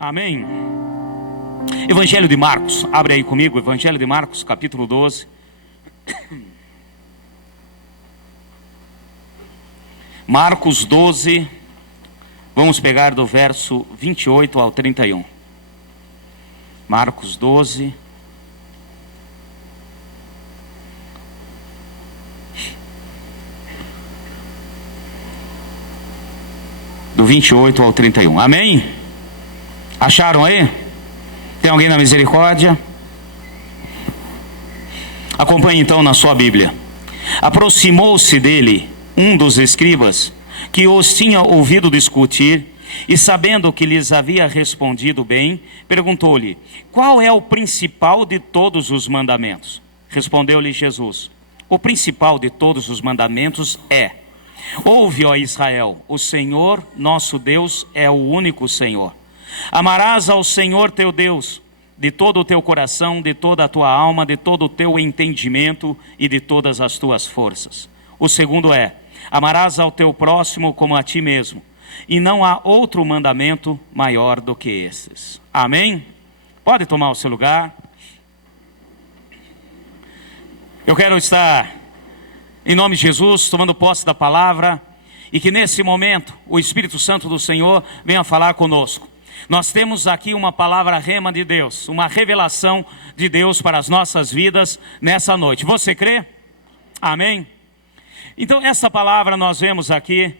Amém? Evangelho de Marcos, abre aí comigo, Evangelho de Marcos, capítulo 12. Marcos 12, vamos pegar do verso 28 ao 31. Marcos 12. Do 28 ao 31. Amém? Acharam aí? Tem alguém na misericórdia? Acompanhe então na sua Bíblia. Aproximou-se dele um dos escribas que os tinha ouvido discutir e, sabendo que lhes havia respondido bem, perguntou-lhe: qual é o principal de todos os mandamentos? Respondeu-lhe Jesus: o principal de todos os mandamentos é: ouve, ó Israel, o Senhor nosso Deus é o único Senhor. Amarás ao Senhor teu Deus de todo o teu coração, de toda a tua alma, de todo o teu entendimento e de todas as tuas forças. O segundo é: amarás ao teu próximo como a ti mesmo. E não há outro mandamento maior do que esses. Amém? Pode tomar o seu lugar. Eu quero estar, em nome de Jesus, tomando posse da palavra, e que nesse momento o Espírito Santo do Senhor venha falar conosco. Nós temos aqui uma palavra rema de Deus, uma revelação de Deus para as nossas vidas nessa noite. Você crê? Amém? Então essa palavra nós vemos aqui,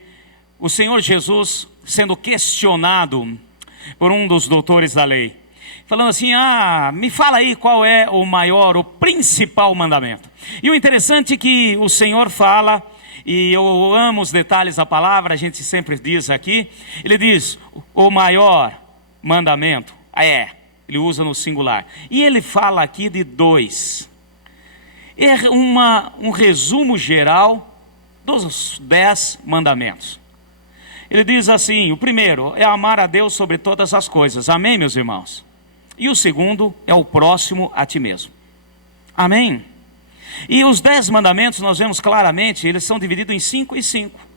o Senhor Jesus sendo questionado por um dos doutores da lei. Falando assim: me fala aí qual é o maior, o principal mandamento. E o interessante é que o Senhor fala, e eu amo os detalhes da palavra, a gente sempre diz aqui, ele diz: o maior mandamento ele usa no singular. E ele fala aqui de dois. É um resumo geral dos 10 mandamentos. Ele diz assim: o primeiro é amar a Deus sobre todas as coisas. Amém, meus irmãos? E o segundo é o próximo a ti mesmo. Amém? E os 10 mandamentos, nós vemos claramente, eles são divididos em 5 e 5.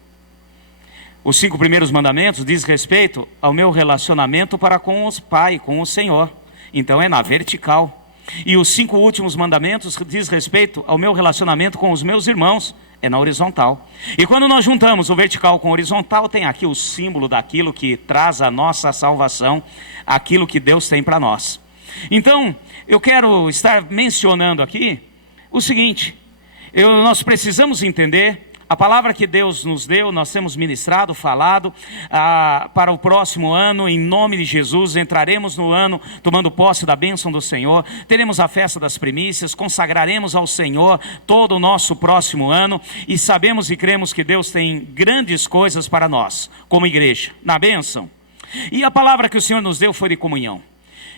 Os 5 primeiros mandamentos diz respeito ao meu relacionamento para com o Pai, com o Senhor. Então é na vertical. E os 5 últimos mandamentos diz respeito ao meu relacionamento com os meus irmãos. É na horizontal. E quando nós juntamos o vertical com o horizontal, tem aqui o símbolo daquilo que traz a nossa salvação, aquilo que Deus tem para nós. Então, eu quero estar mencionando aqui o seguinte: nós precisamos entender a palavra que Deus nos deu. Nós temos ministrado, falado para o próximo ano, em nome de Jesus. Entraremos no ano tomando posse da bênção do Senhor, teremos a festa das primícias, consagraremos ao Senhor todo o nosso próximo ano, e sabemos e cremos que Deus tem grandes coisas para nós, como igreja, na bênção. E a palavra que o Senhor nos deu foi de comunhão.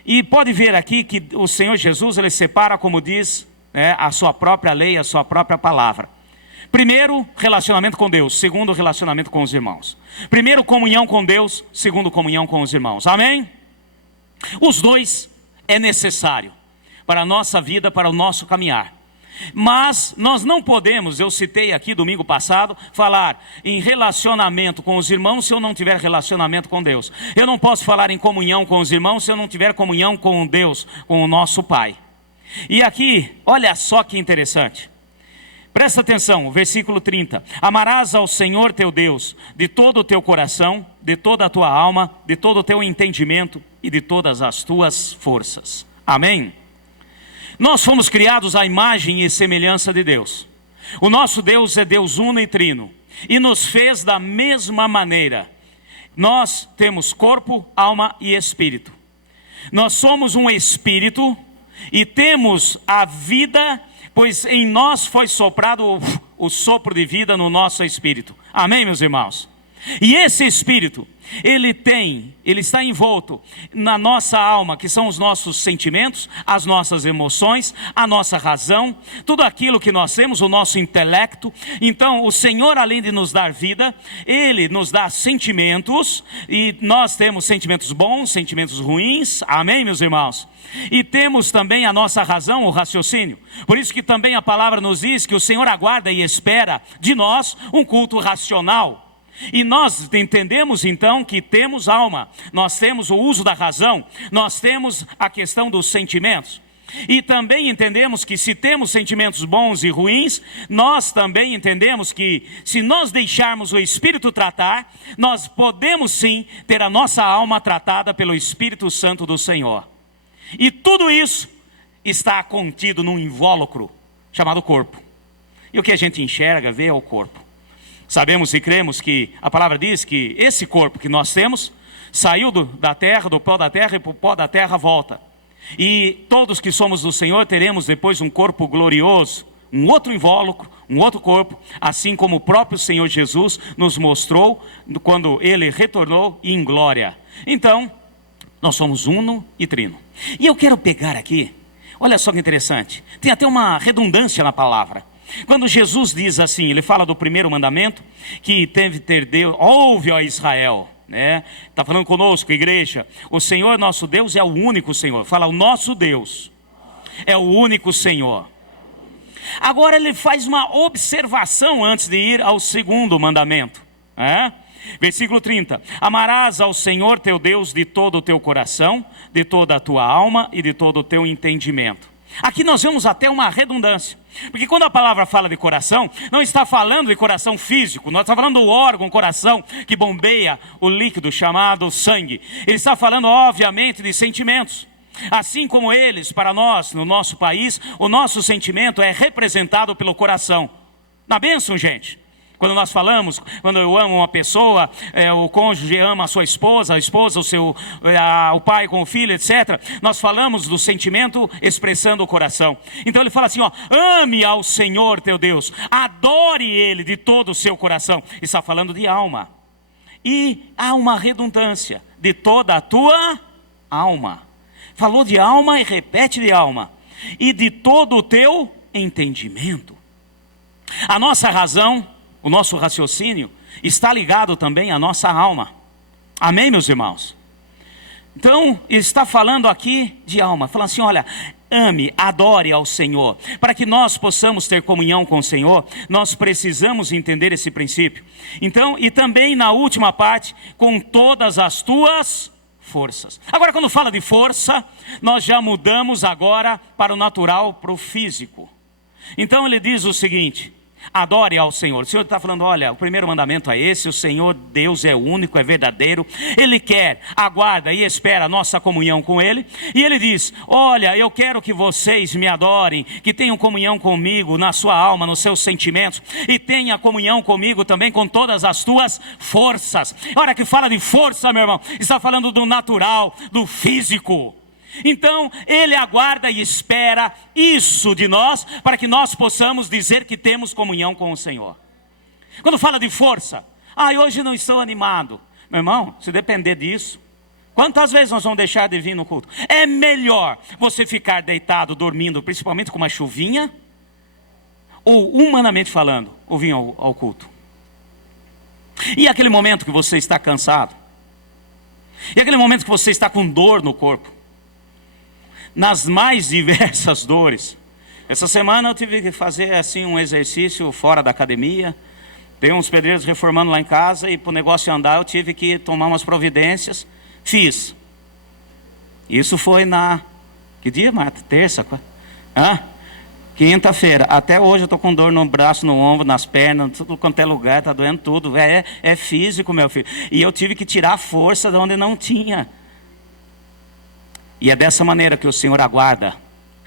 E pode ver aqui que o Senhor Jesus, ele separa, como diz, a sua própria lei, a sua própria palavra. Primeiro, relacionamento com Deus. Segundo, relacionamento com os irmãos. Primeiro, comunhão com Deus. Segundo, comunhão com os irmãos. Amém? Os dois é necessário para a nossa vida, para o nosso caminhar. Mas nós não podemos, eu citei aqui domingo passado, falar em relacionamento com os irmãos se eu não tiver relacionamento com Deus. Eu não posso falar em comunhão com os irmãos se eu não tiver comunhão com Deus, com o nosso Pai. E aqui, olha só que interessante. Presta atenção, versículo 30. Amarás ao Senhor teu Deus de todo o teu coração, de toda a tua alma, de todo o teu entendimento e de todas as tuas forças. Amém? Nós fomos criados à imagem e semelhança de Deus. O nosso Deus é Deus uno e trino, e nos fez da mesma maneira. Nós temos corpo, alma e espírito. Nós somos um espírito e temos a vida, pois em nós foi soprado o sopro de vida no nosso espírito. Amém, meus irmãos? E esse espírito, ele está envolto na nossa alma, que são os nossos sentimentos, as nossas emoções, a nossa razão, tudo aquilo que nós temos, o nosso intelecto. Então o Senhor, além de nos dar vida, Ele nos dá sentimentos, e nós temos sentimentos bons, sentimentos ruins. Amém, meus irmãos? E temos também a nossa razão, o raciocínio. Por isso que também a palavra nos diz que o Senhor aguarda e espera de nós um culto racional. E nós entendemos então que temos alma, nós temos o uso da razão, nós temos a questão dos sentimentos. E também entendemos que se temos sentimentos bons e ruins, nós também entendemos que se nós deixarmos o Espírito tratar, nós podemos sim ter a nossa alma tratada pelo Espírito Santo do Senhor. E tudo isso está contido num invólucro chamado corpo. E o que a gente enxerga, vê é o corpo. Sabemos e cremos que a palavra diz que esse corpo que nós temos saiu da terra, do pó da terra, e para o pó da terra volta. E todos que somos do Senhor teremos depois um corpo glorioso, um outro invólucro, um outro corpo, assim como o próprio Senhor Jesus nos mostrou quando Ele retornou em glória. Então, nós somos uno e trino. E eu quero pegar aqui, olha só que interessante, tem até uma redundância na palavra. Quando Jesus diz assim, ele fala do primeiro mandamento, que teve que ter Deus, ouve ó Israel, né? Está falando conosco, igreja, o Senhor nosso Deus é o único Senhor, fala o nosso Deus, é o único Senhor. Agora ele faz uma observação antes de ir ao segundo mandamento, né? Versículo 30, amarás ao Senhor teu Deus de todo o teu coração, de toda a tua alma e de todo o teu entendimento. Aqui nós vemos até uma redundância, porque quando a palavra fala de coração, não está falando de coração físico, não está falando do órgão, coração, que bombeia o líquido chamado sangue. Ele está falando obviamente de sentimentos. Assim como eles, para nós, no nosso país, o nosso sentimento é representado pelo coração. Na bênção, gente. Quando nós falamos, quando eu amo uma pessoa, o cônjuge ama a sua esposa, o pai com o filho, etc. Nós falamos do sentimento expressando o coração. Então ele fala assim, ó, ame ao Senhor teu Deus, adore Ele de todo o seu coração. Está falando de alma. E há uma redundância, de toda a tua alma. Falou de alma e repete de alma. E de todo o teu entendimento. A nossa razão, o nosso raciocínio está ligado também à nossa alma. Amém, meus irmãos? Então, ele está falando aqui de alma. Falando assim, olha, ame, adore ao Senhor. Para que nós possamos ter comunhão com o Senhor, nós precisamos entender esse princípio. Então, e também na última parte, com todas as tuas forças. Agora, quando fala de força, nós já mudamos agora para o natural, para o físico. Então, ele diz o seguinte, adore ao Senhor. O Senhor está falando, olha, o primeiro mandamento é esse, o Senhor Deus é único, é verdadeiro. Ele quer, aguarda e espera a nossa comunhão com Ele. E Ele diz, olha, eu quero que vocês me adorem, que tenham comunhão comigo na sua alma, nos seus sentimentos. E tenha comunhão comigo também com todas as tuas forças. A hora que fala de força, meu irmão, está falando do natural, do físico. Então, ele aguarda e espera isso de nós, para que nós possamos dizer que temos comunhão com o Senhor. Quando fala de força, hoje não estou animado. Meu irmão, se depender disso, quantas vezes nós vamos deixar de vir no culto? É melhor você ficar deitado, dormindo, principalmente com uma chuvinha, ou humanamente falando, ou vir ao culto. E aquele momento que você está cansado, e aquele momento que você está com dor no corpo, nas mais diversas dores. Essa semana eu tive que fazer assim um exercício fora da academia. Tem uns pedreiros reformando lá em casa e para o negócio andar eu tive que tomar umas providências. Fiz. Isso foi que dia, Marta? Terça? Quinta-feira. Até hoje eu estou com dor no braço, no ombro, nas pernas, tudo quanto é lugar, está doendo tudo. É físico, meu filho. E eu tive que tirar a força de onde não tinha. E é dessa maneira que o Senhor aguarda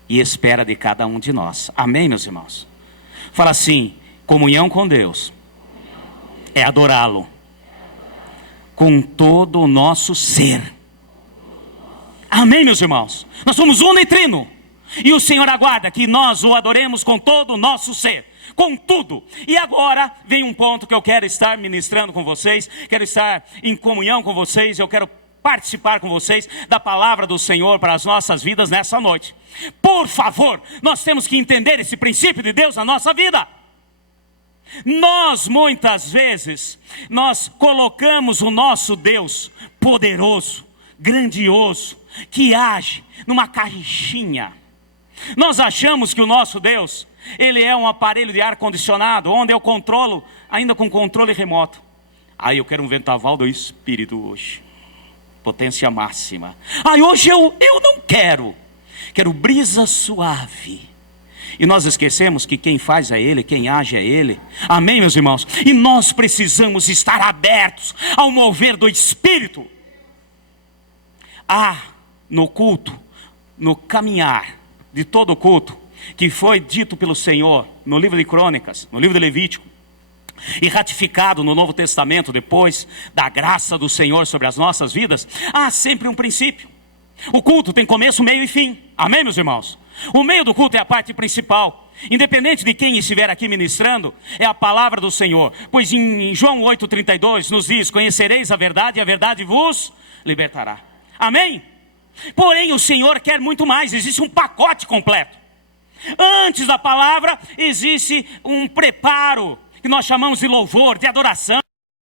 e espera de cada um de nós. Amém, meus irmãos? Fala assim, comunhão com Deus é adorá-lo com todo o nosso ser. Amém, meus irmãos? Nós somos uno e trino. E o Senhor aguarda que nós o adoremos com todo o nosso ser. Com tudo. E agora vem um ponto que eu quero estar ministrando com vocês. Quero estar em comunhão com vocês. Eu quero participar com vocês da palavra do Senhor para as nossas vidas nessa noite. Por favor, nós temos que entender esse princípio de Deus na nossa vida. Nós muitas vezes, nós colocamos o nosso Deus poderoso, grandioso, que age numa caixinha. Nós achamos que o nosso Deus, ele é um aparelho de ar condicionado, onde eu controlo, ainda com controle remoto. Ai, eu quero um ventaval do Espírito hoje. Potência máxima. Ai, hoje eu não quero. Quero brisa suave. E nós esquecemos que quem faz é Ele, quem age é Ele. Amém, meus irmãos? E nós precisamos estar abertos ao mover do Espírito. No culto, no caminhar de todo o culto, que foi dito pelo Senhor no livro de Crônicas, no livro de Levítico, e ratificado no Novo Testamento depois da graça do Senhor sobre as nossas vidas, há sempre um princípio. O culto tem começo, meio e fim. Amém, meus irmãos? O meio do culto é a parte principal. Independente de quem estiver aqui ministrando, é a palavra do Senhor. Pois em João 8,32 nos diz: conhecereis a verdade e a verdade vos libertará. Amém? Porém o Senhor quer muito mais. Existe um pacote completo. Antes da palavra existe um preparo, que nós chamamos de louvor, de adoração,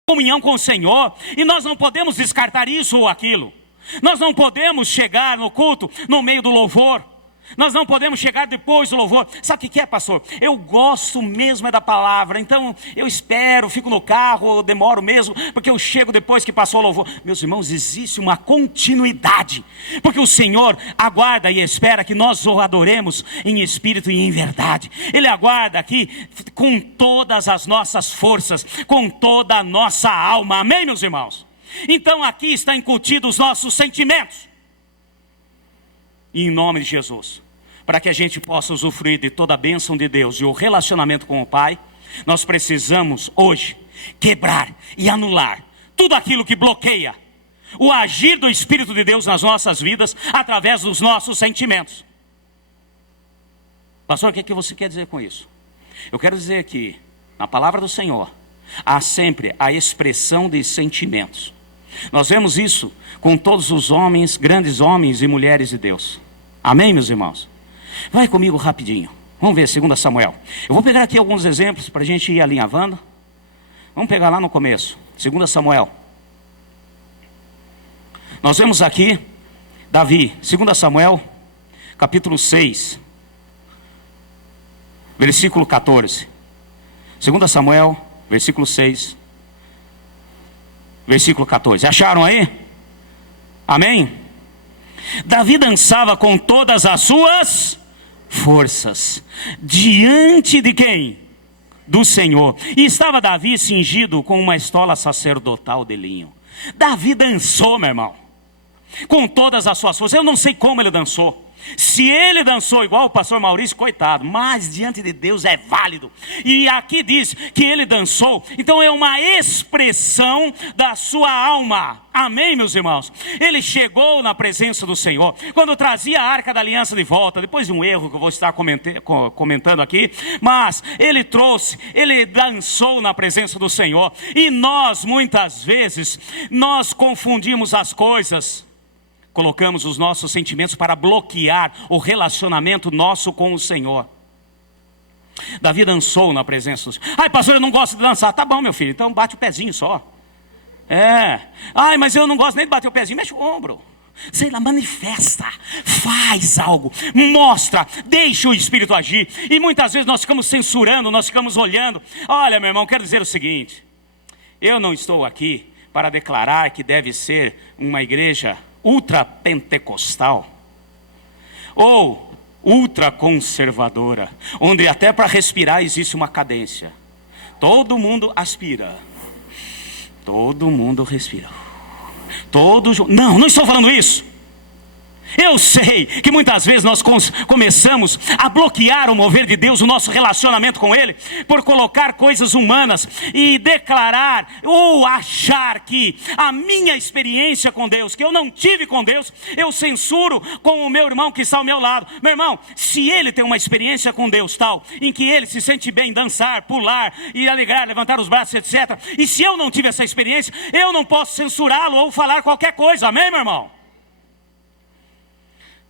comunhão com o Senhor. E nós não podemos descartar isso ou aquilo. Nós não podemos chegar no culto no meio do louvor. Nós não podemos chegar depois do louvor. Sabe o que é, pastor? Eu gosto mesmo da palavra, então eu espero, fico no carro, eu demoro mesmo, porque eu chego depois que passou o louvor. Meus irmãos, existe uma continuidade, porque o Senhor aguarda e espera que nós o adoremos em espírito e em verdade. Ele aguarda aqui com todas as nossas forças, com toda a nossa alma. Amém, meus irmãos? Então aqui está incutido os nossos sentimentos. E em nome de Jesus, para que a gente possa usufruir de toda a bênção de Deus e o relacionamento com o Pai, nós precisamos hoje quebrar e anular tudo aquilo que bloqueia o agir do Espírito de Deus nas nossas vidas através dos nossos sentimentos. Pastor, o que é que você quer dizer com isso? Eu quero dizer que na palavra do Senhor há sempre a expressão de sentimentos. Nós vemos isso com todos os homens, grandes homens e mulheres de Deus. Amém, meus irmãos? Vai comigo rapidinho. Vamos ver 2 Samuel. Eu vou pegar aqui alguns exemplos para a gente ir alinhavando. Vamos pegar lá no começo. 2 Samuel. Nós vemos aqui Davi. 2 Samuel, capítulo 6, versículo 14. 2 Samuel, versículo 6, versículo 14. Acharam aí? Amém? Davi dançava com todas as suas forças diante de quem? Do Senhor. E estava Davi cingido com uma estola sacerdotal de linho. Davi dançou, meu irmão, com todas as suas forças. Eu não sei como ele dançou. Se ele dançou igual o pastor Maurício, coitado, mas diante de Deus é válido. E aqui diz que ele dançou, então é uma expressão da sua alma. Amém, meus irmãos? Ele chegou na presença do Senhor, quando trazia a Arca da Aliança de volta, depois de um erro que eu vou estar comentando aqui, mas ele dançou na presença do Senhor. E nós, muitas vezes, nós confundimos as coisas. Colocamos os nossos sentimentos para bloquear o relacionamento nosso com o Senhor. Davi dançou na presença do Senhor. Ai, pastor, eu não gosto de dançar. Tá bom, meu filho, então bate o pezinho só. Ai, mas eu não gosto nem de bater o pezinho. Mexe o ombro. Sei lá, manifesta, faz algo, mostra, deixa o Espírito agir. E muitas vezes nós ficamos censurando, nós ficamos olhando. Olha, meu irmão, quero dizer o seguinte. Eu não estou aqui para declarar que deve ser uma igreja ultrapentecostal ou ultraconservadora, onde até para respirar existe uma cadência. Todo mundo aspira, todo mundo respira, não estou falando isso. Eu sei que muitas vezes nós começamos a bloquear o mover de Deus, o nosso relacionamento com Ele, por colocar coisas humanas e declarar ou achar que a minha experiência com Deus, que eu não tive com Deus, eu censuro com o meu irmão que está ao meu lado. Meu irmão, se ele tem uma experiência com Deus tal, em que ele se sente bem dançar, pular e alegrar, levantar os braços, etc. E se eu não tive essa experiência, eu não posso censurá-lo ou falar qualquer coisa. Amém, meu irmão?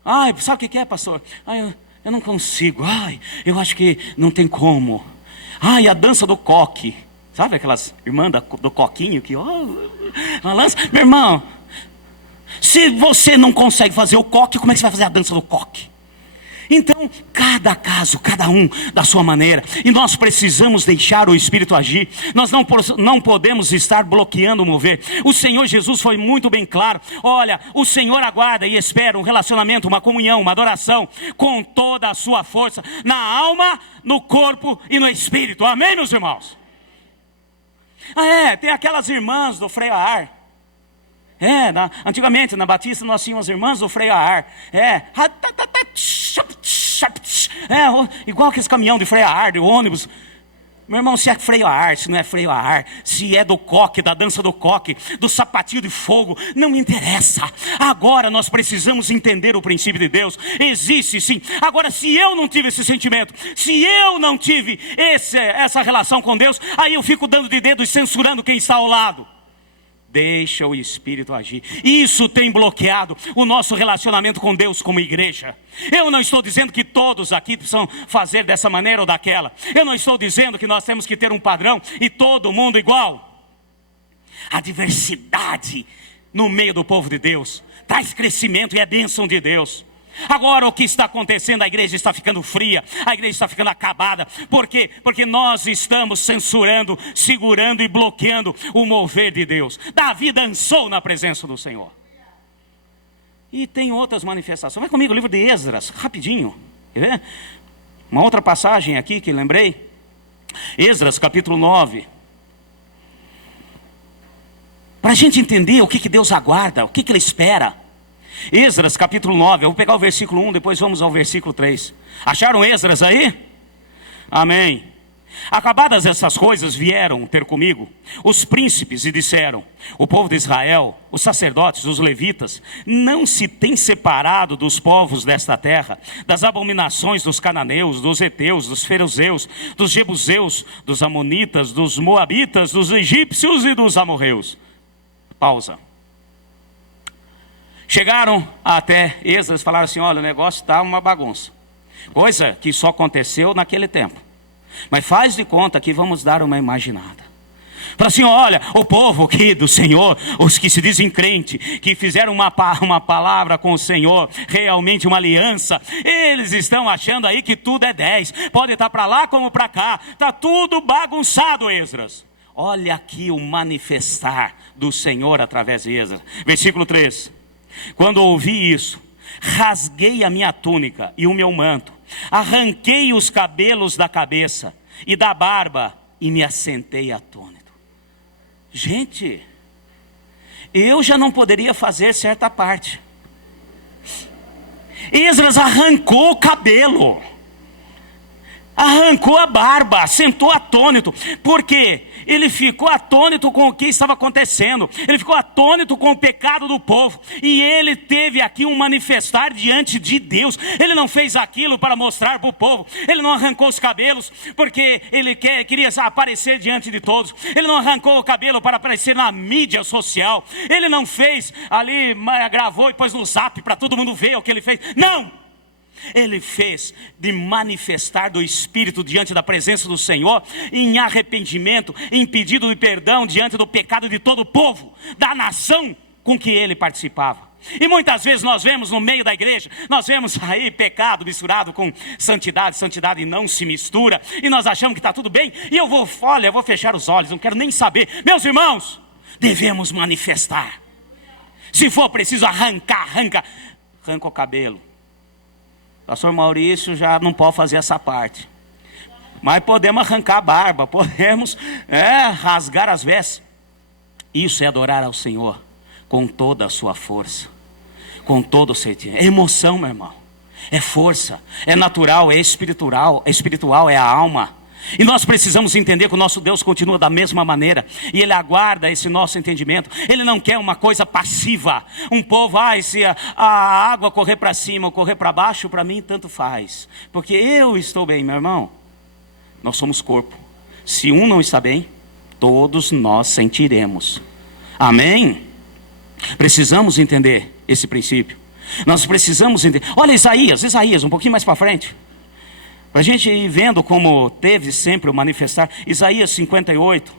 Ai, sabe o que é, pastor? Ai, eu não consigo. Ai, eu acho que não tem como. Ai, a dança do coque. Sabe aquelas irmãs do coquinho que ela lança? Meu irmão, se você não consegue fazer o coque, como é que você vai fazer a dança do coque? Então, cada caso, cada um da sua maneira. E nós precisamos deixar o Espírito agir. Nós não podemos estar bloqueando o mover. O Senhor Jesus foi muito bem claro. Olha, o Senhor aguarda e espera um relacionamento, uma comunhão, uma adoração com toda a sua força, na alma, no corpo e no Espírito. Amém, meus irmãos? Tem aquelas irmãs do freio a ar. Antigamente na Batista nós tínhamos irmãs do freio a ar. Igual aqueles caminhão de freio a ar, de ônibus. Meu irmão, se é freio a ar, se não é freio a ar, se é do coque, da dança do coque, do sapatinho de fogo, não me interessa. Agora nós precisamos entender o princípio de Deus. Existe sim. Agora, se eu não tive esse sentimento, se eu não tive essa relação com Deus, aí eu fico dando de dedo e censurando quem está ao lado. Deixa o Espírito agir. Isso tem bloqueado o nosso relacionamento com Deus como igreja. Eu não estou dizendo que todos aqui precisam fazer dessa maneira ou daquela. Eu não estou dizendo que nós temos que ter um padrão e todo mundo igual. A diversidade no meio do povo de Deus traz crescimento e é bênção de Deus. Agora o que está acontecendo? A igreja está ficando fria, a igreja está ficando acabada. Por quê? Porque nós estamos censurando, segurando e bloqueando o mover de Deus. Davi dançou na presença do Senhor. E tem outras manifestações. Vai comigo o livro de Esdras, rapidinho. Quer ver? Uma outra passagem aqui que lembrei. Esdras capítulo 9. Para a gente entender o que Deus aguarda, o que Ele espera. Esdras capítulo 9, eu vou pegar o versículo 1, depois vamos ao versículo 3. Acharam Esdras aí? Amém. Acabadas essas coisas, vieram ter comigo os príncipes e disseram: o povo de Israel, os sacerdotes, os levitas, não se tem separado dos povos desta terra, das abominações dos cananeus, dos heteus, dos ferezeus, dos jebuseus, dos amonitas, dos moabitas, dos egípcios e dos amorreus. Pausa. Chegaram até Esdras e falaram assim: olha, o negócio está uma bagunça. Coisa que só aconteceu naquele tempo. Mas faz de conta que vamos dar uma imaginada. Fala assim: olha, o povo aqui do Senhor, os que se dizem crente, que fizeram uma palavra com o Senhor, realmente uma aliança, eles estão achando aí que tudo é 10. Pode estar para lá como para cá. Está tudo bagunçado, Esdras. Olha aqui o manifestar do Senhor através de Esdras. Versículo 3. Quando ouvi isso, rasguei a minha túnica e o meu manto, arranquei os cabelos da cabeça e da barba e me assentei atônito. Gente, eu já não poderia fazer certa parte. Esdras arrancou o cabelo, arrancou a barba, sentou atônito. Por quê? Ele ficou atônito com o que estava acontecendo. Ele ficou atônito com o pecado do povo. E ele teve aqui um manifestar diante de Deus. Ele não fez aquilo para mostrar para o povo. Ele não arrancou os cabelos porque ele queria aparecer diante de todos. Ele não arrancou o cabelo para aparecer na mídia social. Ele não fez ali, gravou e pôs no zap para todo mundo ver o que ele fez. Não! Ele fez de manifestar do Espírito diante da presença do Senhor, em arrependimento, em pedido de perdão diante do pecado de todo o povo, da nação com que ele participava. E muitas vezes nós vemos no meio da igreja, nós vemos aí pecado misturado com santidade, santidade não se mistura, e nós achamos que está tudo bem, e eu vou fechar os olhos, não quero nem saber. Meus irmãos, devemos manifestar. Se for preciso arranca o cabelo. Pastor Maurício já não pode fazer essa parte. Mas podemos arrancar a barba, podemos rasgar as vestes. Isso é adorar ao Senhor com toda a sua força, com todo o sentimento. É emoção, meu irmão. É força, é natural, é espiritual, é a alma. E nós precisamos entender que o nosso Deus continua da mesma maneira. E Ele aguarda esse nosso entendimento. Ele não quer uma coisa passiva. Um povo, se a água correr para cima ou correr para baixo, para mim tanto faz. Porque eu estou bem, meu irmão. Nós somos corpo. Se um não está bem, todos nós sentiremos. Amém? Precisamos entender esse princípio. Nós precisamos entender. Olha Isaías, um pouquinho mais para frente. Para a gente ir vendo como teve sempre o manifestar. Isaías 58.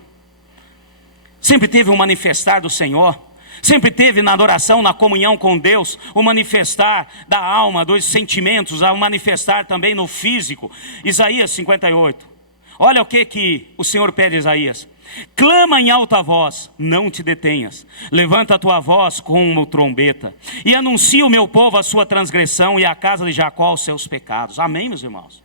Sempre teve um manifestar do Senhor. Sempre teve na adoração, na comunhão com Deus, o manifestar da alma, dos sentimentos, o manifestar também no físico. Isaías 58. Olha o que o Senhor pede a Isaías. Clama em alta voz, não te detenhas. Levanta a tua voz como trombeta. E anuncia o meu povo a sua transgressão e a casa de Jacó os seus pecados. Amém, meus irmãos?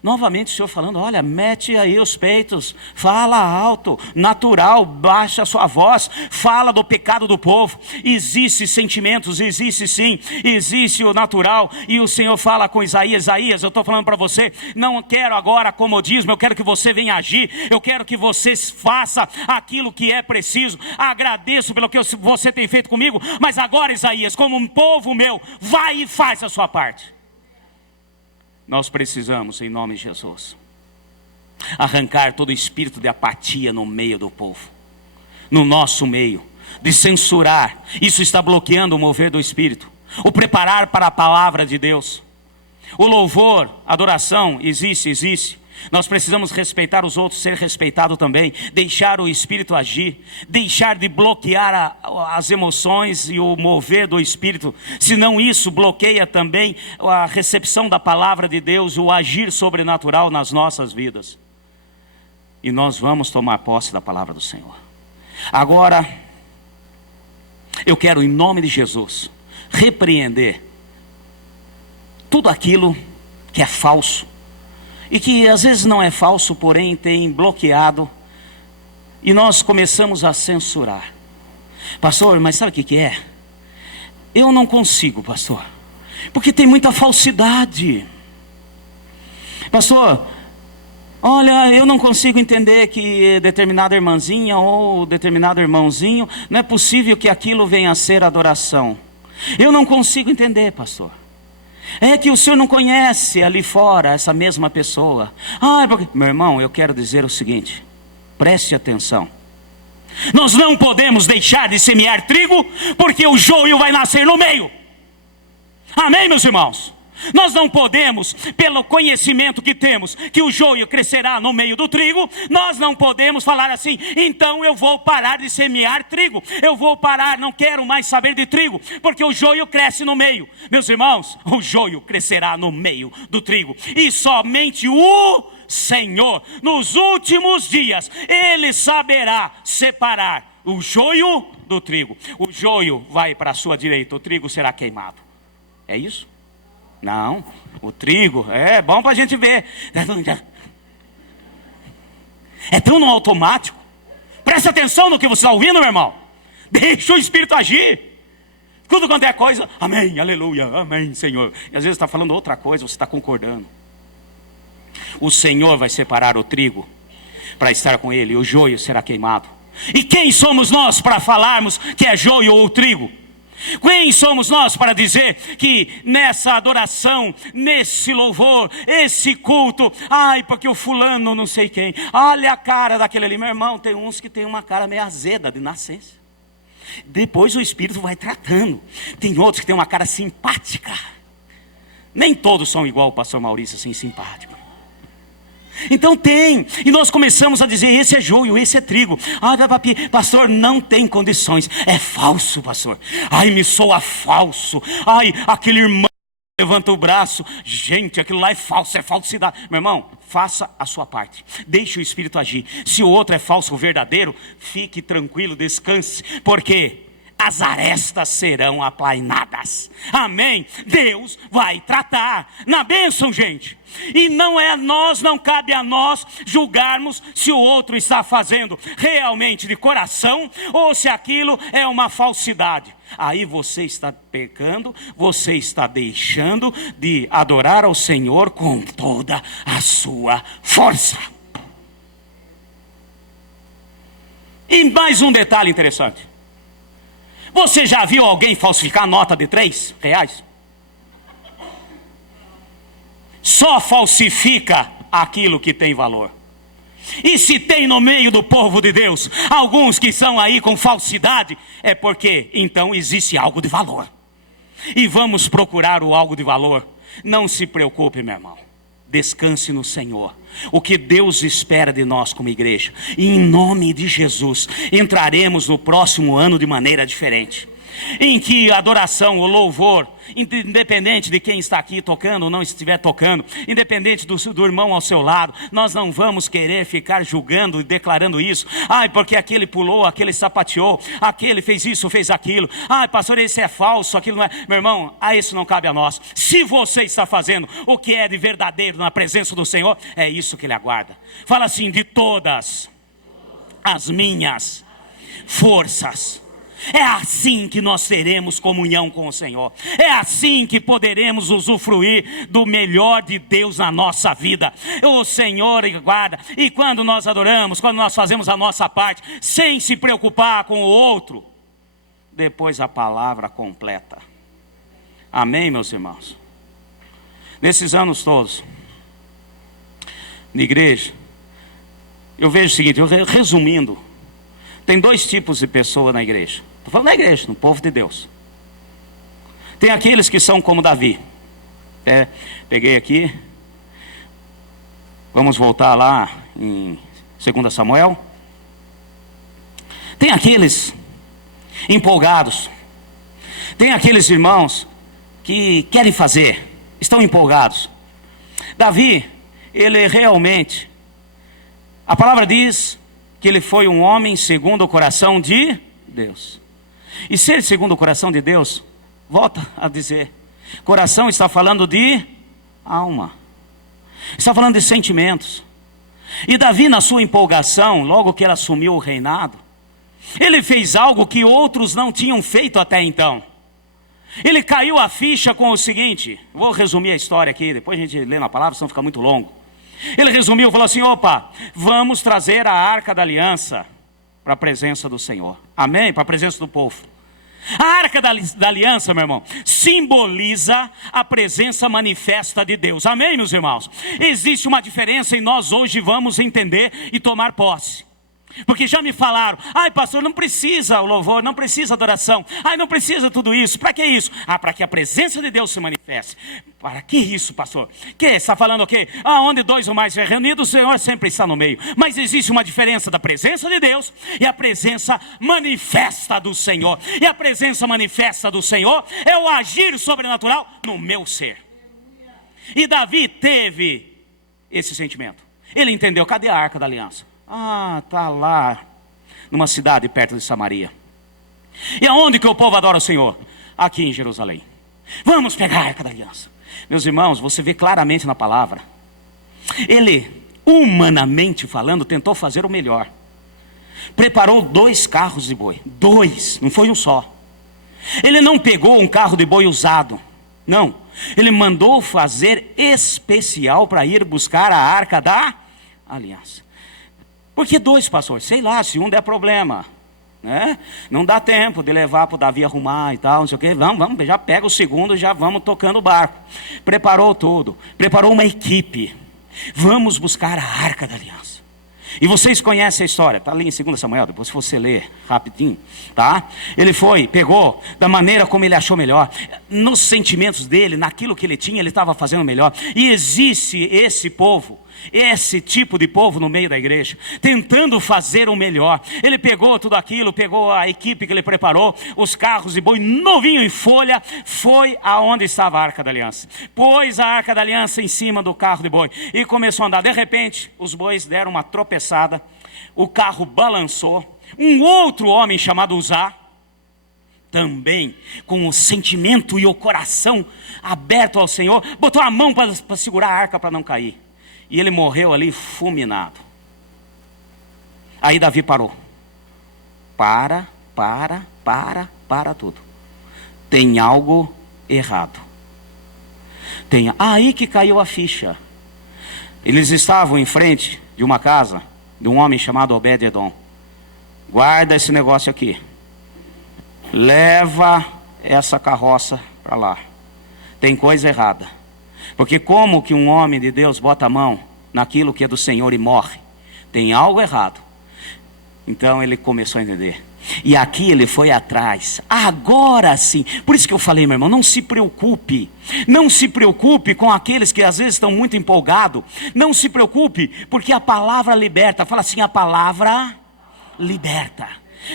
Novamente o Senhor falando, olha, mete aí os peitos, fala alto, natural, baixa a sua voz, fala do pecado do povo. Existe sentimentos, existe sim, existe o natural. E o Senhor fala com Isaías, Isaías, eu estou falando para você, não quero agora comodismo, eu quero que você venha agir, eu quero que você faça aquilo que é preciso. Agradeço pelo que você tem feito comigo, mas agora, Isaías, como um povo meu, vai e faz a sua parte. Nós precisamos, em nome de Jesus, arrancar todo o espírito de apatia no meio do povo, no nosso meio, de censurar. Isso está bloqueando o mover do Espírito, o preparar para a palavra de Deus. O louvor, a adoração, existe. Nós precisamos respeitar os outros, ser respeitado também, deixar o Espírito agir, deixar de bloquear as emoções e o mover do Espírito, senão isso bloqueia também a recepção da palavra de Deus, o agir sobrenatural nas nossas vidas. E nós vamos tomar posse da palavra do Senhor. Agora, eu quero em nome de Jesus, repreender tudo aquilo que é falso, e que às vezes não é falso, porém tem bloqueado, e nós começamos a censurar. Pastor, mas sabe o que é? Eu não consigo, pastor, porque tem muita falsidade. Pastor, olha, eu não consigo entender que determinada irmãzinha ou determinado irmãozinho, não é possível que aquilo venha a ser adoração. Eu não consigo entender, pastor. É que o senhor não conhece ali fora essa mesma pessoa. Porque... Meu irmão, eu quero dizer o seguinte, preste atenção. Nós não podemos deixar de semear trigo, porque o joio vai nascer no meio. Amém, meus irmãos? Nós não podemos, pelo conhecimento que temos, que o joio crescerá no meio do trigo, nós não podemos falar assim, então eu vou parar de semear trigo, eu vou parar, não quero mais saber de trigo, porque o joio cresce no meio. Meus irmãos, o joio crescerá no meio do trigo, e somente o Senhor, nos últimos dias, Ele saberá separar o joio do trigo. O joio vai para a sua direita, o trigo será queimado. É isso? Não, o trigo, é bom para a gente ver. É tão no automático. Presta atenção no que você está ouvindo, meu irmão. Deixa o Espírito agir. Tudo quanto é coisa, amém, aleluia, amém, Senhor. E às vezes está falando outra coisa, você está concordando. O Senhor vai separar o trigo para estar com Ele, e o joio será queimado. E quem somos nós para falarmos que é joio ou trigo? Quem somos nós para dizer que nessa adoração, nesse louvor, esse culto, porque o fulano não sei quem, olha a cara daquele ali. Meu irmão, tem uns que tem uma cara meio azeda de nascença. Depois o Espírito vai tratando. Tem outros que tem uma cara simpática. Nem todos são igual o pastor Maurício, assim, simpático. Então tem, e nós começamos a dizer, esse é joio, esse é trigo. Pastor, não tem condições, é falso, pastor. Me soa falso. Aquele irmão levanta o braço, gente, aquilo lá é falso, é falsidade. Meu irmão, faça a sua parte, deixe o Espírito agir. Se o outro é falso ou verdadeiro, fique tranquilo, descanse, porque as arestas serão aplainadas. Amém? Deus vai tratar na bênção, gente. E não cabe a nós julgarmos se o outro está fazendo realmente de coração ou se aquilo é uma falsidade. Aí você está pecando, você está deixando de adorar ao Senhor com toda a sua força. E mais um detalhe interessante. Você já viu alguém falsificar nota de R$3? Só falsifica aquilo que tem valor. E se tem no meio do povo de Deus alguns que são aí com falsidade, é porque então existe algo de valor. E vamos procurar o algo de valor. Não se preocupe, meu irmão. descanse no Senhor. O que Deus espera de nós como igreja. E em nome de Jesus, entraremos no próximo ano de maneira diferente. Em que a adoração, o louvor, independente de quem está aqui tocando ou não estiver tocando, independente do irmão ao seu lado, nós não vamos querer ficar julgando e declarando isso. Ai, porque aquele pulou, aquele sapateou, aquele fez isso, fez aquilo. Ai, pastor, esse é falso, aquilo não é. Meu irmão, isso não cabe a nós. Se você está fazendo o que é de verdadeiro na presença do Senhor, é isso que Ele aguarda. Fala assim: de todas as minhas forças. É assim que nós teremos comunhão com o Senhor. É assim que poderemos usufruir do melhor de Deus na nossa vida. O Senhor guarda. E quando nós adoramos, quando nós fazemos a nossa parte, sem se preocupar com o outro, depois a palavra completa. Amém, meus irmãos? Nesses anos todos, na igreja, eu vejo o seguinte, resumindo, tem dois tipos de pessoa na igreja. Estou falando da igreja, no povo de Deus. Tem aqueles que são como Davi. Peguei aqui. Vamos voltar lá em 2 Samuel. Tem aqueles empolgados. Tem aqueles irmãos que querem fazer, estão empolgados. Davi, ele realmente, a palavra diz que ele foi um homem segundo o coração de Deus. E ser segundo o coração de Deus, volta a dizer, coração está falando de alma, está falando de sentimentos. E Davi, na sua empolgação, logo que ele assumiu o reinado, ele fez algo que outros não tinham feito até então. Ele caiu a ficha com o seguinte, vou resumir a história aqui, depois a gente lê na palavra, senão fica muito longo. Ele resumiu, falou assim: opa, vamos trazer a arca da aliança para a presença do Senhor. Amém? Para a presença do povo. A arca da aliança, meu irmão, simboliza a presença manifesta de Deus. Amém, meus irmãos? Existe uma diferença e nós hoje vamos entender e tomar posse. Porque já me falaram: ai, pastor, não precisa o louvor, não precisa adoração, ai, não precisa tudo isso. Para que isso? Para que a presença de Deus se manifeste. Para que isso, pastor? Que está falando o quê? Onde dois ou mais estiver reunidos, o Senhor sempre está no meio. Mas existe uma diferença da presença de Deus e a presença manifesta do Senhor. E a presença manifesta do Senhor é o agir sobrenatural no meu ser. E Davi teve esse sentimento. Ele entendeu: cadê a arca da aliança? Está lá, numa cidade perto de Samaria. E aonde que o povo adora o Senhor? Aqui em Jerusalém. Vamos pegar a arca da aliança. Meus irmãos, você vê claramente na palavra, ele, humanamente falando, tentou fazer o melhor. Preparou 2 carros de boi. 2, não foi um só. Ele não pegou um carro de boi usado. Não, ele mandou fazer especial para ir buscar a arca da aliança. Por que 2, pastor? Sei lá, se um der problema, né? Não dá tempo de levar para o Davi arrumar e tal, não sei o quê. Vamos, já pega o segundo e já vamos tocando o barco. Preparou tudo, preparou uma equipe. Vamos buscar a arca da aliança. E vocês conhecem a história, está ali em 2 Samuel, depois se você ler rapidinho, tá? Ele foi, pegou da maneira como ele achou melhor, nos sentimentos dele, naquilo que ele tinha, ele estava fazendo melhor. E existe esse povo, esse tipo de povo no meio da igreja, tentando fazer o melhor. Ele pegou tudo aquilo, pegou a equipe que ele preparou, os carros de boi novinho em folha, foi aonde estava a arca da aliança, pôs a arca da aliança em cima do carro de boi e começou a andar. De repente, os bois deram uma tropeçada, o carro balançou. Um outro homem chamado Uzá, também com o sentimento e o coração aberto ao Senhor, botou a mão para segurar a arca para não cair. E ele morreu ali fulminado. Aí Davi parou. Para tudo. Tem algo errado. Aí que caiu a ficha. Eles estavam em frente de uma casa de um homem chamado Obed-Edom. Guarda esse negócio aqui. Leva essa carroça para lá. Tem coisa errada. Porque como que um homem de Deus bota a mão naquilo que é do Senhor e morre? Tem algo errado. Então ele começou a entender. E aqui ele foi atrás. Agora sim. Por isso que eu falei, meu irmão, não se preocupe. Não se preocupe com aqueles que às vezes estão muito empolgados. Não se preocupe, porque a palavra liberta. Fala assim, a palavra liberta.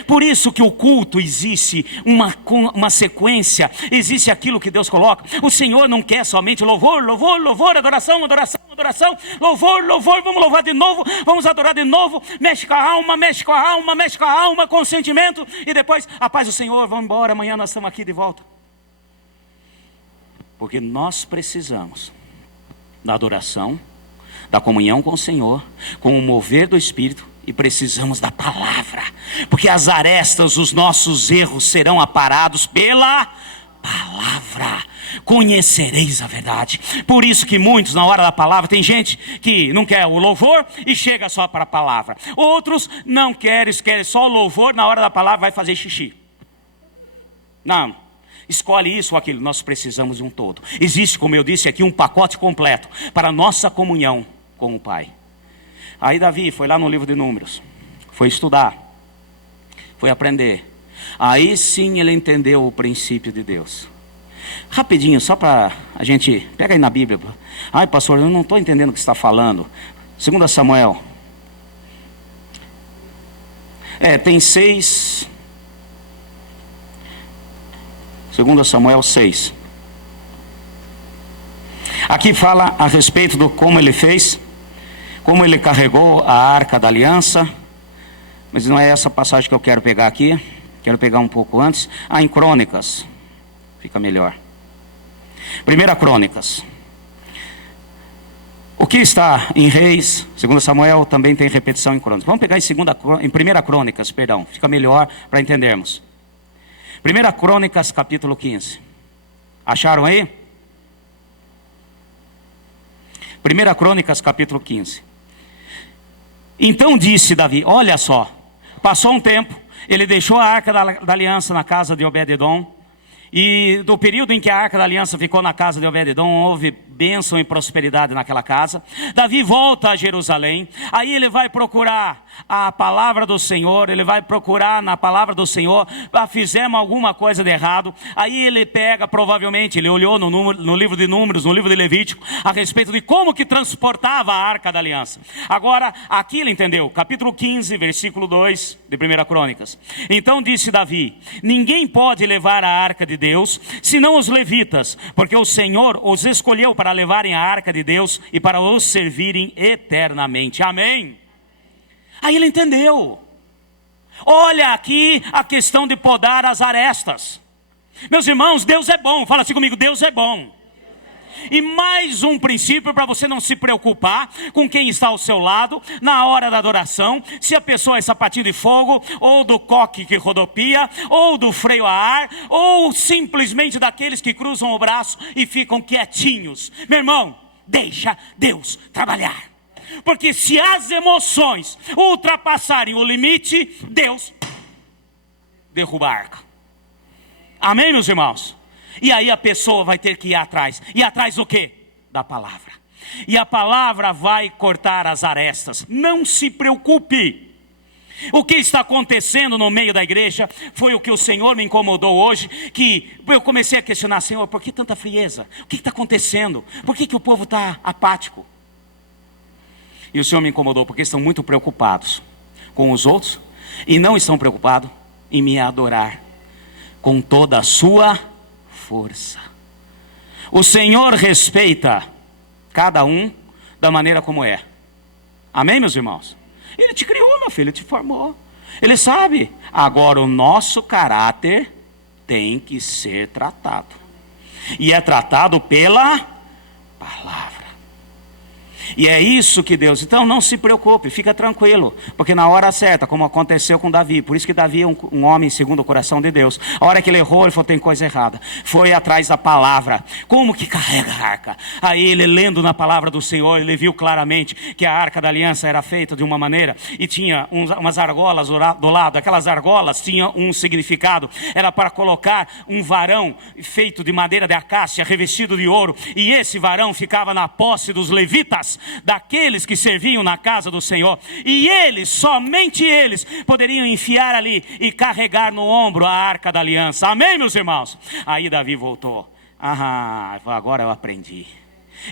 Por isso que o culto existe uma sequência, existe aquilo que Deus coloca. O Senhor não quer somente louvor, louvor, louvor, adoração, adoração, adoração, louvor, louvor, vamos louvar de novo, vamos adorar de novo, mexe com a alma, mexe com a alma, mexe com a alma, com o sentimento, e depois, a paz do Senhor, vamos embora, amanhã nós estamos aqui de volta. Porque nós precisamos da adoração, da comunhão com o Senhor, com o mover do Espírito, e precisamos da palavra, porque as arestas, os nossos erros serão aparados pela palavra. Conhecereis a verdade. Por isso que muitos na hora da palavra, tem gente que não quer o louvor e chega só para a palavra. Outros não querem só o louvor, na hora da palavra vai fazer xixi. Não, escolhe isso ou aquilo. Nós precisamos de um todo. Existe, como eu disse aqui, um pacote completo para a nossa comunhão com o Pai. Aí Davi foi lá no livro de Números, foi estudar, foi aprender. Aí sim ele entendeu o princípio de Deus. Rapidinho, só para a gente, pega aí na Bíblia. Ai pastor, eu não estou entendendo o que você está falando. 2 Samuel. Tem 6. 2 Samuel 6. Aqui fala a respeito do como ele fez. Como ele carregou a arca da aliança. Mas não é essa passagem que eu quero pegar aqui. Quero pegar um pouco antes. Em Crônicas. Fica melhor. 1 Crônicas. O que está em Reis, 2 Samuel, também tem repetição em Crônicas. Vamos pegar em 1 Crônicas, perdão. Fica melhor para entendermos. 1 Crônicas, capítulo 15. Acharam aí? 1 Crônicas, capítulo 15. Então disse Davi, olha só, passou um tempo, ele deixou a arca da aliança na casa de Obed-edom, e do período em que a arca da aliança ficou na casa de Obed-edom, houve bênção e prosperidade naquela casa. Davi volta a Jerusalém, aí ele vai procurar a palavra do Senhor, ele vai procurar na palavra do Senhor, fizemos alguma coisa de errado. Aí ele pega, provavelmente, ele olhou no livro de Números, no livro de Levítico, a respeito de como que transportava a arca da aliança. Agora, aqui ele entendeu, capítulo 15, versículo 2 de 1 Crônicas. Então disse Davi, ninguém pode levar a arca de Deus, senão os levitas, porque o Senhor os escolheu para levarem a arca de Deus e para os servirem eternamente. Amém? Aí ele entendeu. Olha aqui a questão de podar as arestas. Meus irmãos, Deus é bom. Fala assim comigo, Deus é bom. E mais um princípio para você não se preocupar com quem está ao seu lado na hora da adoração, se a pessoa é sapatinho de fogo, ou do coque que rodopia, ou do freio a ar, ou simplesmente daqueles que cruzam o braço e ficam quietinhos. Meu irmão, deixa Deus trabalhar. Porque se as emoções ultrapassarem o limite, Deus derruba a arca. Amém, meus irmãos? E aí a pessoa vai ter que ir atrás. E atrás do quê? Da palavra. E a palavra vai cortar as arestas. Não se preocupe. O que está acontecendo no meio da igreja foi o que o Senhor me incomodou hoje, que eu comecei a questionar, Senhor, por que tanta frieza? O que está acontecendo? Por que o povo está apático? E o Senhor me incomodou porque estão muito preocupados com os outros e não estão preocupados em me adorar com toda a sua força. O Senhor respeita cada um da maneira como é. Amém, meus irmãos? Ele te criou, meu filho, ele te formou. Ele sabe. Agora o nosso caráter tem que ser tratado. E é tratado pela palavra. E é isso que Deus... Então não se preocupe, fica tranquilo. Porque na hora certa, como aconteceu com Davi. Por isso que Davi é um homem segundo o coração de Deus. A hora que ele errou, ele falou, tem coisa errada. Foi atrás da palavra. Como que carrega a arca? Aí ele lendo na palavra do Senhor, ele viu claramente que a arca da aliança era feita de uma maneira. E tinha umas argolas do lado. Aquelas argolas tinham um significado. Era para colocar um varão feito de madeira de acácia, revestido de ouro. E esse varão ficava na posse dos levitas. mais daqueles que serviam na casa do Senhor. E eles, somente eles, poderiam enfiar ali e carregar no ombro a arca da aliança. Amém, meus irmãos? Aí Davi voltou. Agora eu aprendi.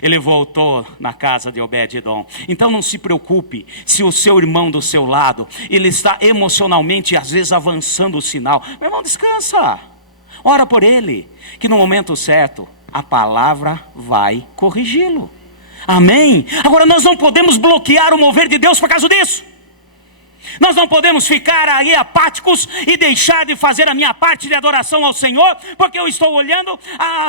Ele voltou na casa de Obed-edom. Então não se preocupe se o seu irmão do seu lado, ele está emocionalmente às vezes avançando o sinal. Meu irmão, descansa. Ora por ele, que no momento certo a palavra vai corrigi-lo. Amém? Agora nós não podemos bloquear o mover de Deus por causa disso. Nós não podemos ficar aí apáticos e deixar de fazer a minha parte de adoração ao Senhor, porque eu estou olhando,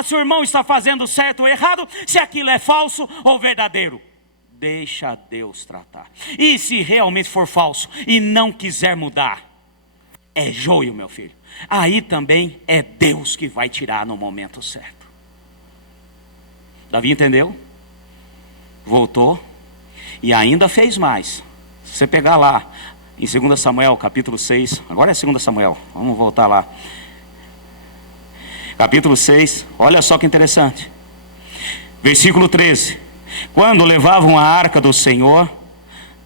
se o irmão está fazendo certo ou errado, se aquilo é falso ou verdadeiro. Deixa Deus tratar. E se realmente for falso e não quiser mudar, é joio, meu filho. Aí também é Deus que vai tirar no momento certo. Davi entendeu? Voltou e ainda fez mais. Se você pegar lá em 2 Samuel, capítulo 6, agora é 2 Samuel, vamos voltar lá. Capítulo 6, olha só que interessante. Versículo 13. Quando levavam a arca do Senhor,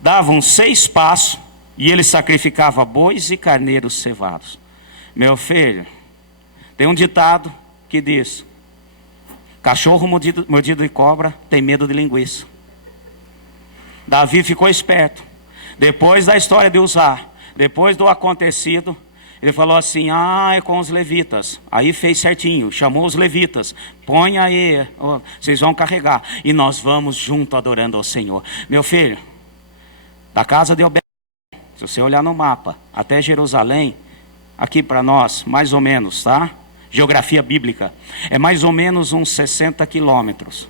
davam 6 passos e ele sacrificava bois e carneiros cevados. Meu filho, tem um ditado que diz: cachorro mordido de cobra tem medo de linguiça. Davi ficou esperto. Depois da história de Uzá, depois do acontecido, ele falou assim: é com os levitas. Aí fez certinho, chamou os levitas. Põe aí, vocês vão carregar. E nós vamos junto adorando ao Senhor. Meu filho, da casa de Obed, se você olhar no mapa, até Jerusalém, aqui para nós, mais ou menos, tá? Geografia bíblica, é mais ou menos uns 60 quilômetros.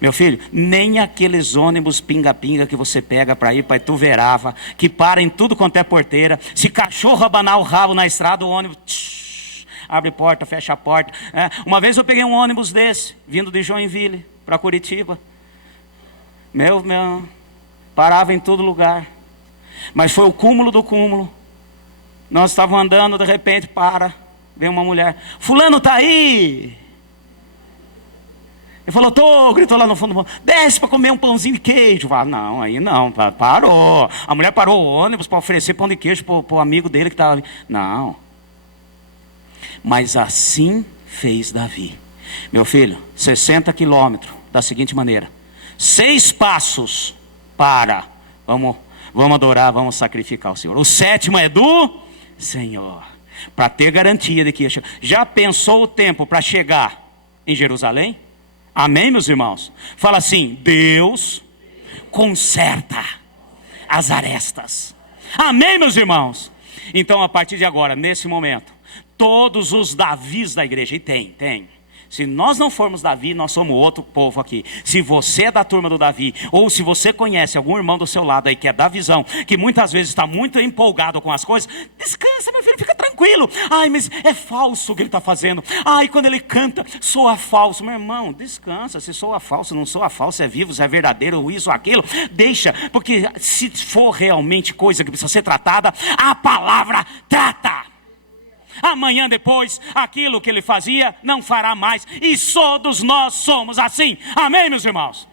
Meu filho, nem aqueles ônibus pinga-pinga que você pega para ir para Ituverava, que para em tudo quanto é porteira. Se cachorro abanar o rabo na estrada, o ônibus abre porta, fecha a porta. Uma vez eu peguei um ônibus desse, vindo de Joinville para Curitiba. Meu, parava em todo lugar. Mas foi o cúmulo do cúmulo. Nós estávamos andando, de repente vem uma mulher: fulano está aí. Ele falou: gritou lá no fundo: desce para comer um pãozinho de queijo. Não, aí não, parou. A mulher parou o ônibus para oferecer pão de queijo para o amigo dele que estava ali. Não. Mas assim fez Davi. Meu filho, 60 quilômetros, da seguinte maneira: 6 passos vamos adorar, vamos sacrificar o Senhor. O 7º é do Senhor, para ter garantia de que ia chegar. Já pensou o tempo para chegar em Jerusalém? Amém, meus irmãos? Fala assim: Deus conserta as arestas. Amém, meus irmãos? Então, a partir de agora, nesse momento, todos os Davis da igreja, e tem. Se nós não formos Davi, nós somos outro povo aqui. Se você é da turma do Davi, ou se você conhece algum irmão do seu lado aí que é da visão, que muitas vezes está muito empolgado com as coisas, descansa, meu filho, fica tranquilo. Mas é falso o que ele está fazendo. Quando ele canta, soa falso. Meu irmão, descansa. Se soa falso, não soa falso, é vivo, se é verdadeiro, isso, aquilo, deixa. Porque se for realmente coisa que precisa ser tratada, a palavra trata. Amanhã depois, aquilo que ele fazia, não fará mais. E todos nós somos assim. Amém, meus irmãos?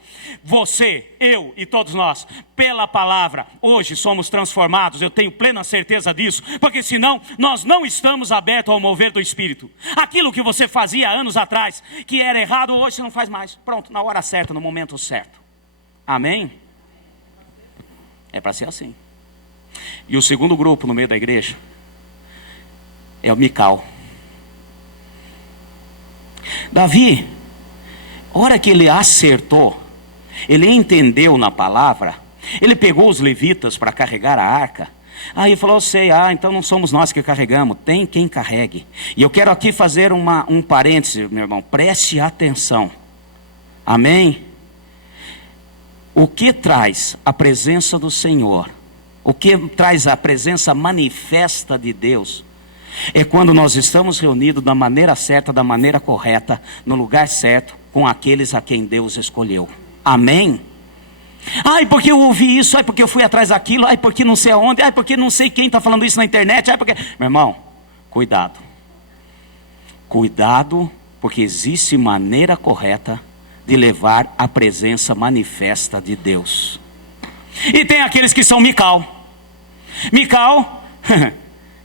Você, eu e todos nós, pela palavra, hoje somos transformados. Eu tenho plena certeza disso. Porque senão, nós não estamos abertos ao mover do Espírito. Aquilo que você fazia anos atrás, que era errado, hoje você não faz mais. Pronto, na hora certa, no momento certo. Amém? É para ser assim. E o segundo grupo no meio da igreja é o Mical. Davi, hora que ele acertou, ele entendeu na palavra, ele pegou os levitas para carregar a arca. Aí falou: então não somos nós que carregamos, tem quem carregue. E eu quero aqui fazer um parêntese, meu irmão, preste atenção. Amém? O que traz a presença do Senhor, o que traz a presença manifesta de Deus, é quando nós estamos reunidos da maneira certa, da maneira correta, no lugar certo, com aqueles a quem Deus escolheu. Amém? Porque eu ouvi isso, porque eu fui atrás daquilo, porque não sei aonde, porque não sei quem está falando isso na internet, porque... Meu irmão, cuidado. Cuidado, porque existe maneira correta de levar a presença manifesta de Deus. E tem aqueles que são Mical. Mical,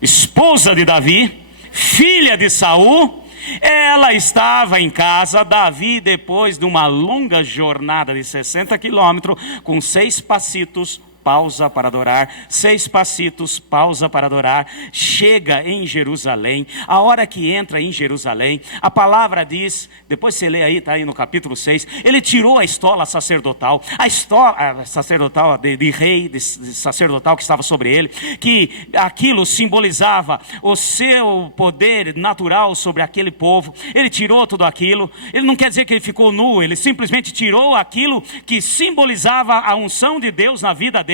esposa de Davi, filha de Saul. Ela estava em casa. Davi, depois de uma longa jornada de 60 quilômetros, com 6 passitos, pausa para adorar, 6 passitos, pausa para adorar, chega em Jerusalém. A hora que entra em Jerusalém, a palavra diz, depois você lê aí, está aí no capítulo 6, ele tirou a estola sacerdotal, a estola sacerdotal de rei, de sacerdotal que estava sobre ele, que aquilo simbolizava o seu poder natural sobre aquele povo. Ele tirou tudo aquilo. Ele não quer dizer que ele ficou nu, ele simplesmente tirou aquilo que simbolizava a unção de Deus na vida dele.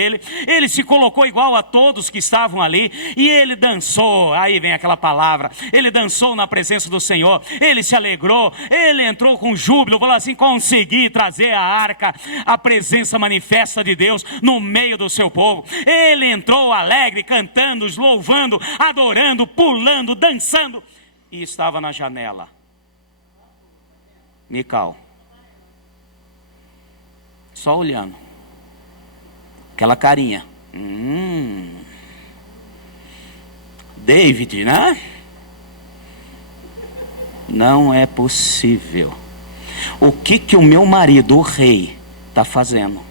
Ele se colocou igual a todos que estavam ali, e ele dançou. Aí vem aquela palavra, ele dançou na presença do Senhor, ele se alegrou, ele entrou com júbilo, falou assim: consegui trazer a arca, a presença manifesta de Deus no meio do seu povo. Ele entrou alegre, cantando, louvando, adorando, pulando, dançando, e estava na janela Mical, só olhando, aquela carinha. David, né? Não é possível. O que o meu marido, o rei, está fazendo?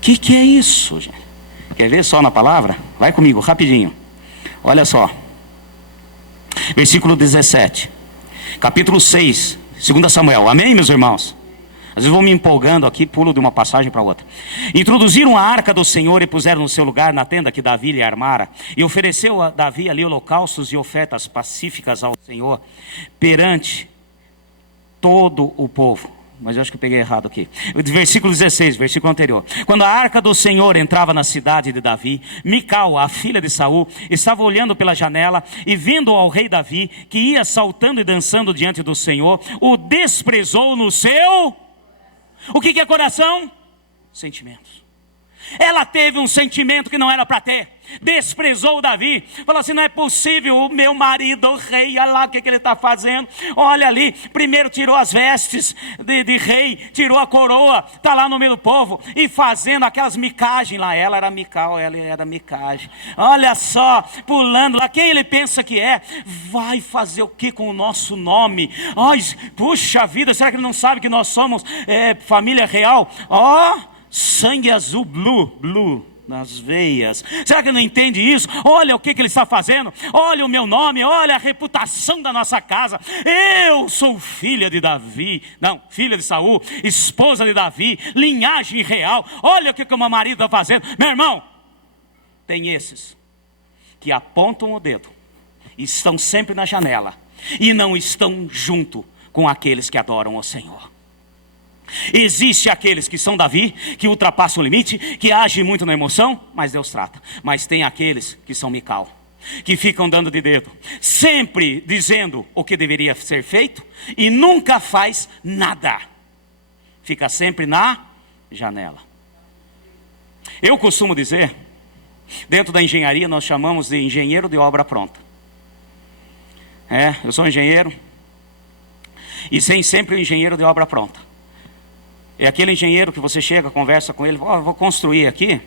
Que é isso, gente? Quer ver só na palavra? Vai comigo, rapidinho. Olha só. Versículo 17. Capítulo 6, 2 Samuel. Amém, meus irmãos? Às vezes vou me empolgando aqui, pulo de uma passagem para outra. Introduziram a arca do Senhor e puseram no seu lugar na tenda que Davi lhe armara. E ofereceu a Davi ali holocaustos e ofertas pacíficas ao Senhor perante todo o povo. Mas eu acho que eu peguei errado aqui. Versículo 16, versículo anterior. Quando a arca do Senhor entrava na cidade de Davi, Mical, a filha de Saul, estava olhando pela janela e vendo ao rei Davi, que ia saltando e dançando diante do Senhor, o desprezou no seu... O que é coração? Sentimentos. Ela teve um sentimento que não era para ter. Desprezou Davi. Falou assim: não é possível, o meu marido, o rei, olha lá o que ele está fazendo. Olha ali, primeiro tirou as vestes de rei, tirou a coroa, está lá no meio do povo, e fazendo aquelas micagens lá. Ela era Mical, ela era micagem. Olha só, pulando lá. Quem ele pensa que é? Vai fazer o que com o nosso nome? Ai, puxa vida, será que ele não sabe que nós somos família real? Sangue azul, blue nas veias. Será que ele não entende isso? Olha o que ele está fazendo. Olha o meu nome, olha a reputação da nossa casa. Eu sou filha de Davi, não, filha de Saul, esposa de Davi, linhagem real. Olha o que o meu marido está fazendo. Meu irmão, tem esses que apontam o dedo, estão sempre na janela e não estão junto com aqueles que adoram o Senhor. Existe aqueles que são Davi, que ultrapassam o limite, que agem muito na emoção, mas Deus trata. Mas tem aqueles que são Mical, que ficam dando de dedo, sempre dizendo o que deveria ser feito e nunca faz nada. Fica sempre na janela. Eu costumo dizer, dentro da engenharia nós chamamos de engenheiro de obra pronta. Eu sou engenheiro e sempre o engenheiro de obra pronta. É aquele engenheiro que você chega, conversa com ele, vou construir aqui,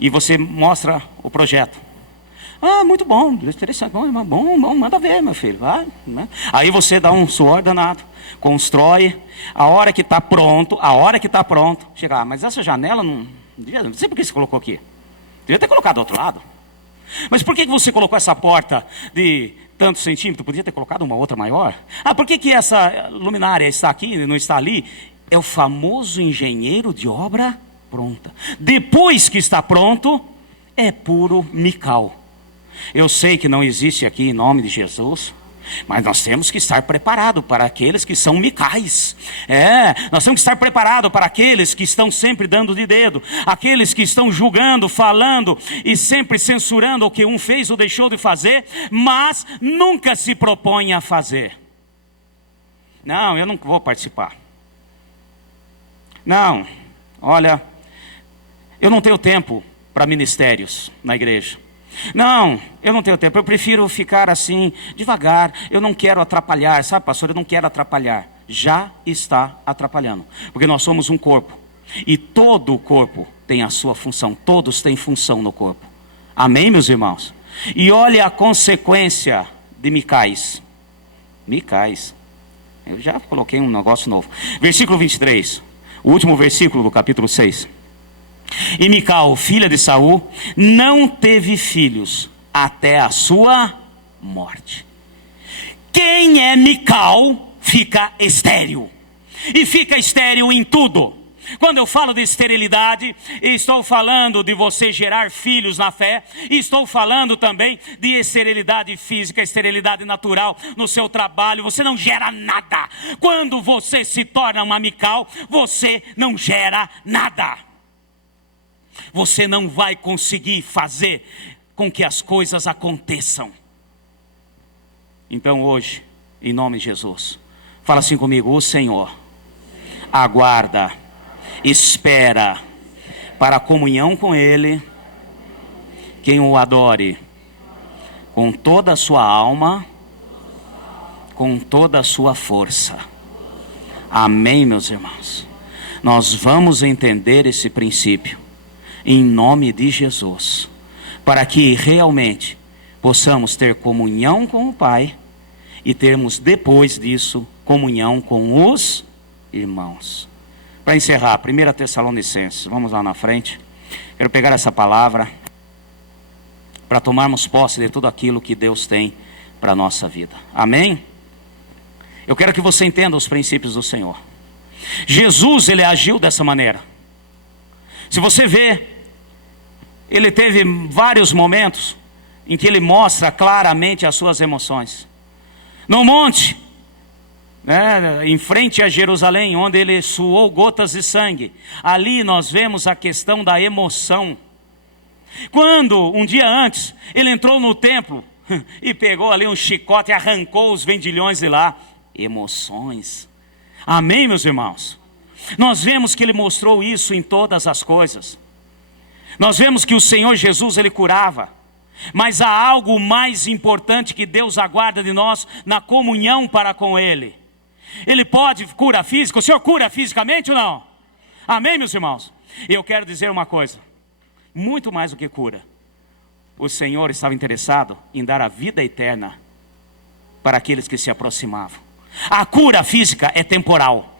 e você mostra o projeto. Muito bom, interessante, bom, manda ver, meu filho. Aí você dá um suor danado, constrói, a hora que está pronto, chega, mas essa janela não sei por que você colocou aqui. Devia ter colocado do outro lado. Mas por que você colocou essa porta de tantos centímetros? Podia ter colocado uma outra maior? Por que essa luminária está aqui e não está ali? É o famoso engenheiro de obra pronta. Depois que está pronto, é puro Mical. Eu sei que não existe aqui em nome de Jesus, mas nós temos que estar preparados para aqueles que são Micais. Nós temos que estar preparados para aqueles que estão sempre dando de dedo, aqueles que estão julgando, falando e sempre censurando o que um fez ou deixou de fazer, mas nunca se propõe a fazer. Não, eu não vou participar. Não, olha, eu não tenho tempo para ministérios na igreja. Não, eu não tenho tempo, eu prefiro ficar assim, devagar. Eu não quero atrapalhar, sabe, pastor? Eu não quero atrapalhar. já está atrapalhando. Porque nós somos um corpo. E todo o corpo tem a sua função. Todos têm função no corpo. Amém, meus irmãos? E olha a consequência de Micais. Micais. Eu já coloquei um negócio novo. Versículo 23. O último versículo do capítulo 6. E Mical, filha de Saul, não teve filhos até a sua morte. Quem é Mical fica estéril. E fica estéril em tudo. Quando eu falo de esterilidade, estou falando de você gerar filhos na fé. E estou falando também de esterilidade física, esterilidade natural no seu trabalho. Você não gera nada. Quando você se torna uma Mical, você não gera nada. Você não vai conseguir fazer com que as coisas aconteçam. Então hoje, em nome de Jesus, fala assim comigo: o Senhor aguarda, espera para a comunhão com Ele, quem o adore com toda a sua alma, com toda a sua força. Amém, meus irmãos? Nós vamos entender esse princípio em nome de Jesus, para que realmente possamos ter comunhão com o Pai e termos depois disso comunhão com os irmãos. Para encerrar, 1 Tessalonicenses, vamos lá na frente. Quero pegar essa palavra para tomarmos posse de tudo aquilo que Deus tem para a nossa vida. Amém? Eu quero que você entenda os princípios do Senhor. Jesus, ele agiu dessa maneira. Se você vê, ele teve vários momentos em que ele mostra claramente as suas emoções. No monte, em frente a Jerusalém, onde ele suou gotas de sangue, ali nós vemos a questão da emoção. Quando, um dia antes, ele entrou no templo e pegou ali um chicote e arrancou os vendilhões de lá. Emoções. Amém, meus irmãos? Nós vemos que ele mostrou isso em todas as coisas. Nós vemos que o Senhor Jesus, ele curava. Mas há algo mais importante que Deus aguarda de nós na comunhão para com Ele. Ele pode curar física? O Senhor cura fisicamente ou não? Amém, meus irmãos? E eu quero dizer uma coisa. Muito mais do que cura. O Senhor estava interessado em dar a vida eterna para aqueles que se aproximavam. A cura física é temporal.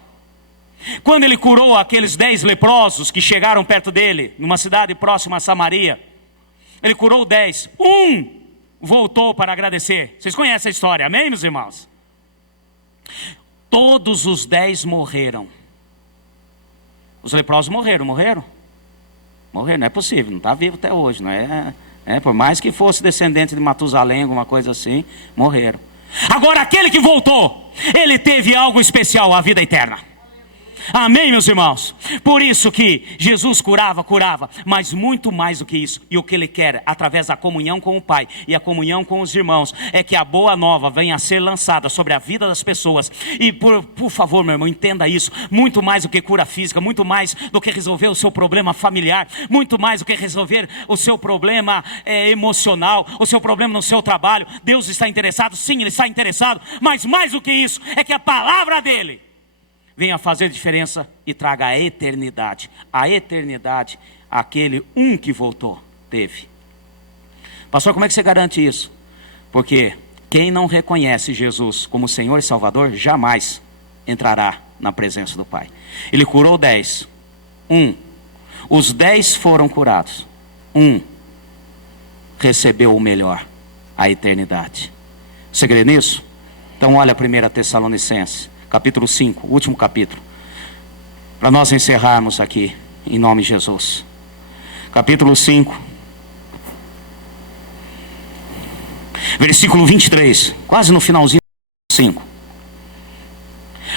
Quando ele curou aqueles 10 leprosos que chegaram perto dele, numa cidade próxima a Samaria, ele curou 10. Um voltou para agradecer. Vocês conhecem a história, amém, meus irmãos? Todos os 10 morreram. Os leprosos morreram. Morreram, não é possível, não está vivo até hoje. Não é, por mais que fosse descendente de Matusalém, alguma coisa assim, morreram. Agora aquele que voltou, ele teve algo especial, a vida eterna. Amém, meus irmãos? Por isso que Jesus curava, mas muito mais do que isso. E o que Ele quer, através da comunhão com o Pai e a comunhão com os irmãos, é que a boa nova venha a ser lançada sobre a vida das pessoas. E por favor, meu irmão, entenda isso. Muito mais do que cura física, muito mais do que resolver o seu problema familiar, muito mais do que resolver o seu problema emocional, o seu problema no seu trabalho. Deus está interessado, sim, Ele está interessado. Mas mais do que isso, é que a palavra dEle venha fazer diferença e traga a eternidade. A eternidade, aquele que voltou, teve. Pastor, como é que você garante isso? Porque quem não reconhece Jesus como Senhor e Salvador, jamais entrará na presença do Pai. Ele curou 10. Os 10 foram curados. Recebeu o melhor, a eternidade. Você crê nisso? Então olha a 1 Tessalonicenses. Capítulo 5, último capítulo. Para nós encerrarmos aqui, em nome de Jesus. Capítulo 5. Versículo 23. Quase no finalzinho do 5.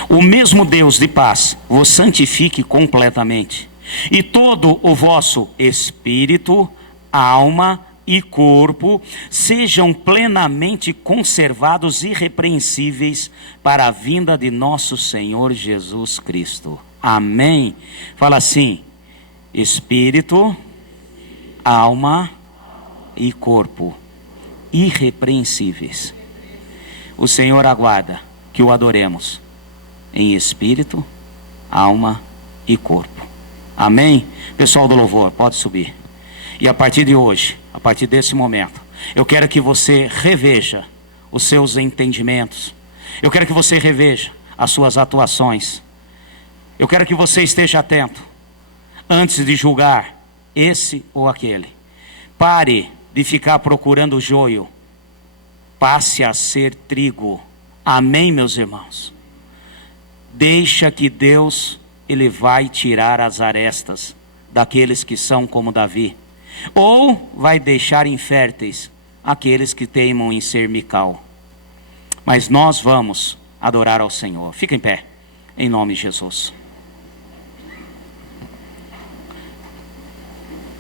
O mesmo Deus de paz vos santifique completamente. E todo o vosso espírito, alma e corpo sejam plenamente conservados irrepreensíveis para a vinda de nosso Senhor Jesus Cristo. Amém. Fala assim: espírito, alma e corpo irrepreensíveis. O Senhor aguarda que o adoremos em espírito, alma e corpo. Amém? Pessoal do louvor, pode subir. E a partir de hoje, a partir desse momento, eu quero que você reveja os seus entendimentos. Eu quero que você reveja as suas atuações. Eu quero que você esteja atento antes de julgar esse ou aquele. Pare de ficar procurando o joio. Passe a ser trigo. Amém, meus irmãos? Deixa que Deus, Ele vai tirar as arestas daqueles que são como Davi. Ou vai deixar inférteis aqueles que teimam em ser Mical. Mas nós vamos adorar ao Senhor. Fica em pé, em nome de Jesus.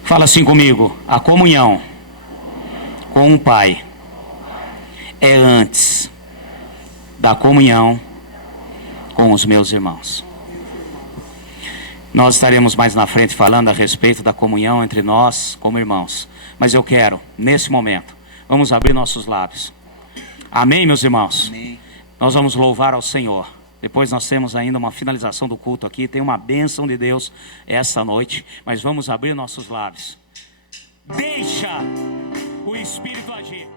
Fala assim comigo: a comunhão com o Pai é antes da comunhão com os meus irmãos. Nós estaremos mais na frente falando a respeito da comunhão entre nós como irmãos. Mas eu quero, nesse momento, vamos abrir nossos lábios. Amém, meus irmãos? Amém. Nós vamos louvar ao Senhor. Depois nós temos ainda uma finalização do culto aqui. Tem uma bênção de Deus essa noite. Mas vamos abrir nossos lábios. Deixa o Espírito agir.